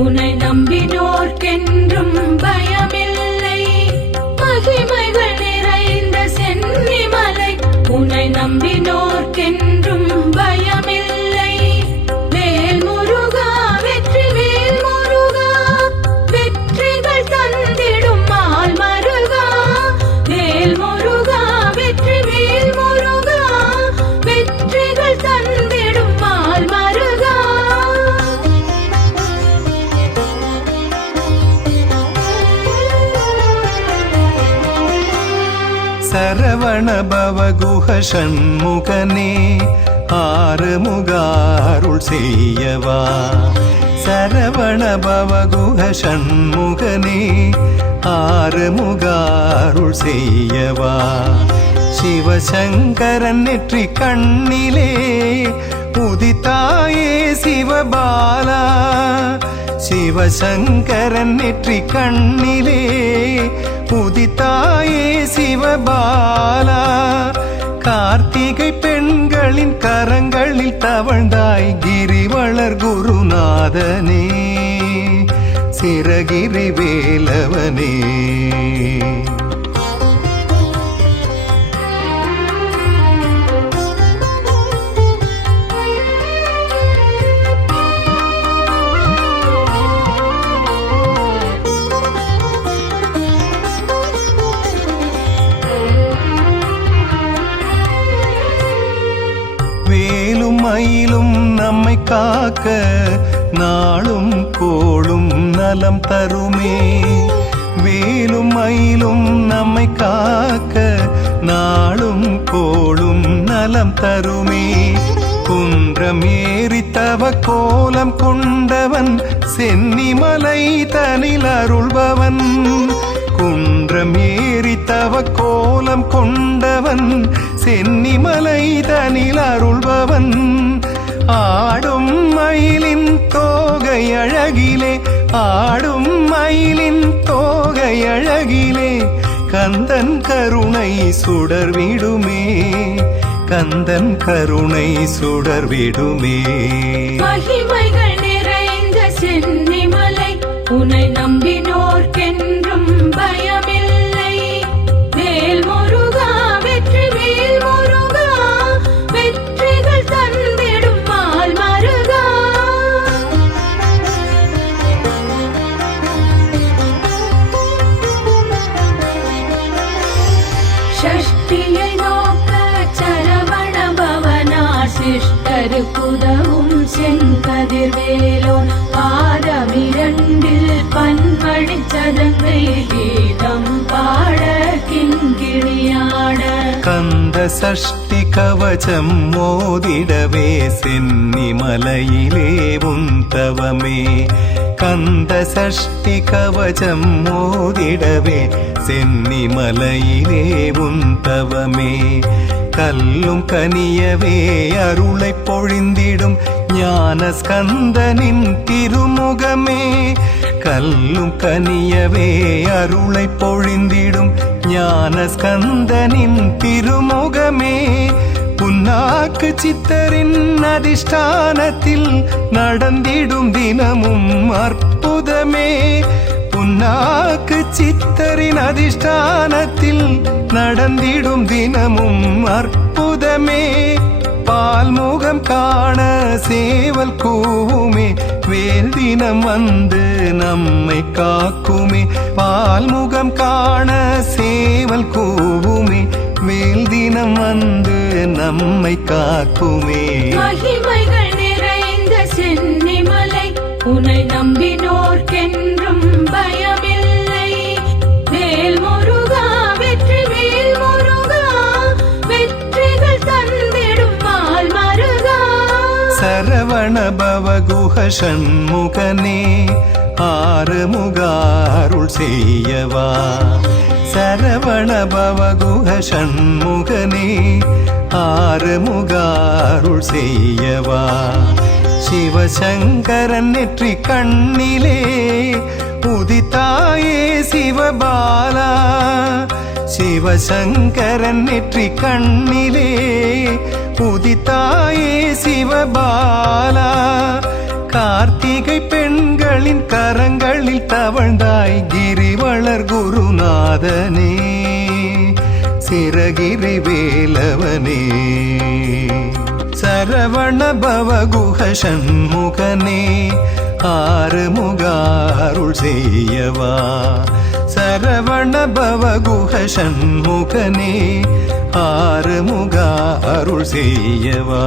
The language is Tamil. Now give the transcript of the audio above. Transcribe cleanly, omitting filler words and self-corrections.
உன்னை நம்பினோர்க்கென்றும் பயமில்லை. மகிமைகள் நிறைந்த சென்னிமலை உன்னை நம்பினோர்க்கென்றும் பயமில்லை. வேல் முருகா வெற்றி வேல் முருகா வெற்றிகள் தந்திடும் மால் மருகா. வேல் முருகா வெற்றி வேல் முருகா வெற்றிகள் தந்திடும் மால் மருகா. சரவண பவகுஹ ஷண்முகனே ஆறுமுகாருள் செய்யவா. சரவண பவகுஹ ஷண்முகனே ஆறுமுகாருள் செய்யவா. சிவசங்கரன் நெற்றி கண்ணிலே உதித்தாயே சிவபாலா. சிவசங்கரன் நெற்றி கண்ணிலே உதித்தாயே சிவபாலா. கார்த்திகை பெண்களின் கரங்களில் தவழ்ந்தாய் கிரிவளர் குருநாதனே சிரகிரி வேலவனே. வேலும் மயிலும் நம்மை காக்க நாளும் கோளும் நலம் தருமே. வேலும் மயிலும் நம்மை காக்க நாளும் கோளும் நலம் தருமே. குன்றம் ஏறி தவ கோலம் கொண்டவன் சென்னிமலை தனில் அருள்பவன். குன்றம் ஏறி தவ கோலம் கொண்டவன் சென்னிமலை தனில் அருள்பவன். ஆடும் மயிலின் தோகை அழகிலே ஆடும் மயிலின் தோகை அழகிலே கந்தன் கருணை சுடர்விடுமே. கந்தன் கருணை சுடர்விடுமே. மகிமைகள் நிறைந்த சென்னிமலை உன்னை நம்பினோர்க்கென்றும் பயமில்லை. வேல் முருகா வெற்றி வேல் முருகா வெற்றிகள் தந்திடும் மால் மருகா. ஷஷ்டியை நோக்க சரவண பவனார் சிஷ்டருக்குதவும் செங்கதிர்வேலோன். பாதமிரண்டில் பன்மணி சதங்கை கீதம் பாட கிங்கிணியாட. கந்த சஷ்டி கவசம் மோதிடவே சென்னிமலையிலே உந்தவமே. கந்த சஷ்டி கவசம் மோதிடவே சென்னிமலையிலே உந்தவமே. கல்லும் கனியவே அருளை பொழிந்திடும் ஞான ஸ்கந்தனின் திருமுகமே. கல்லும் கனியவே அருளை பொழிந்திடும் ஞான ஸ்கந்தனின் திருமுகமே. புன்னாக்கு சித்தரின் அதிஷ்டானத்தில் நடந்திடும் தினமும் அற்புதமே. புன்னாக்கு சித்தரின் அதிஷ்டானத்தில் நடந்திடும் தினமும் அற்புதமே. பால்முகம் காண சேவல் கூவுமே வேல் தினம் வந்து நம்மை காக்குமே. பால்முகம் காண சேவல் கூவுமே வேல் தினம் வந்து நம்மை காக்குமே. மகிமைகள் நிறைந்த சென்னிமலை உன்னை நம்பினோர்க்கென்றும் பயமில்லை. வேல் முருகா வெற்றி வேல் முருகா வெற்றிகள் தந்திடும் மால் மருகா. சரவண பவகுஹ ஷண்முகனே ஆறுமுகாருள் செய்யவா. சரவண பவகுஹ ஷண்முகனே ஆறுமுகாருள் செய்யவா. சிவசங்கரன் நெற்றி கண்ணிலே உதித்தாயே சிவபாலா. சிவசங்கரன் நெற்றி கண்ணிலே உதித்தாயே சிவபாலா. கார்த்திகை பெண்களின் கரங்களில் தவழ்ந்தாய் கிரிவளர் குருநாதனே சிரகிரி வேலவனே சரவண பவகுஹ சண்முகனே ஆறுமுக அருள் செய்யவா சரவண பவகுஹ சண்முகனே ஆறுமுக அருள் செய்யவா